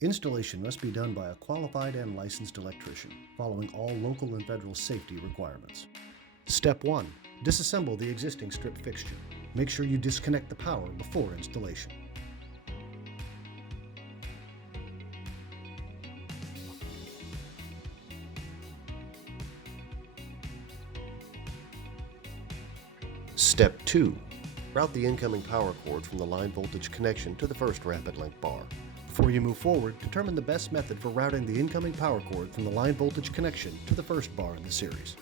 Installation must be done by a qualified and licensed electrician, following all local and federal safety requirements. Step 1. Disassemble the existing strip fixture. Make sure you disconnect the power before installation. Step 2. Route the incoming power cord from the line voltage connection to the first RapidLink bar. Before you move forward, determine the best method for routing the incoming power cord from the line voltage connection to the first bar in the series.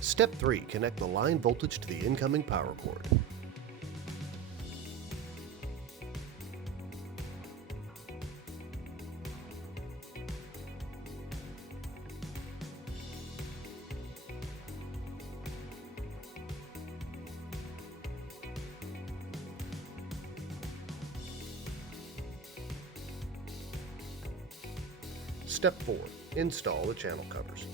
Step 3. Connect the line voltage to the incoming power cord. Step 4. Install the channel covers.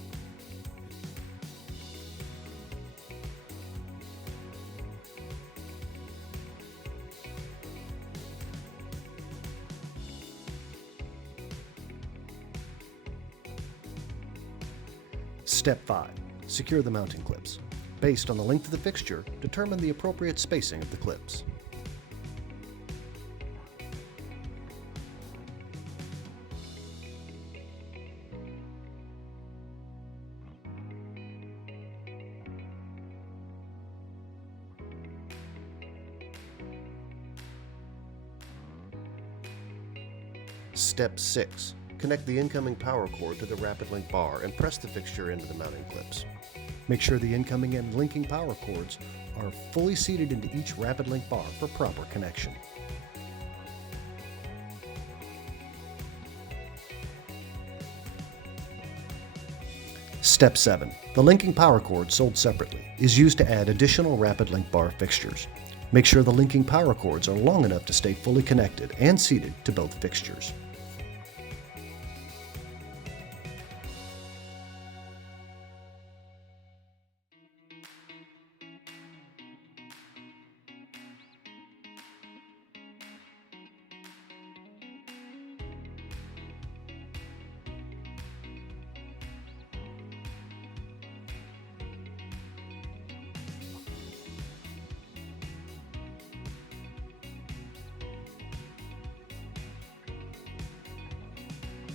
Step 5. Secure the mounting clips. Based on the length of the fixture, determine the appropriate spacing of the clips. Step 6. Connect the incoming power cord to the RapidLink bar and press the fixture into the mounting clips. Make sure the incoming and linking power cords are fully seated into each RapidLink bar for proper connection. Step 7. The linking power cord sold separately is used to add additional RapidLink bar fixtures. Make sure the linking power cords are long enough to stay fully connected and seated to both fixtures.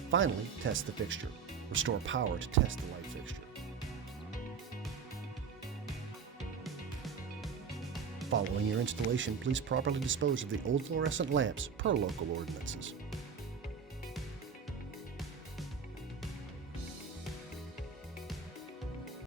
Finally, test the fixture. Restore power to test the light fixture. Following your installation, please properly dispose of the old fluorescent lamps per local ordinances.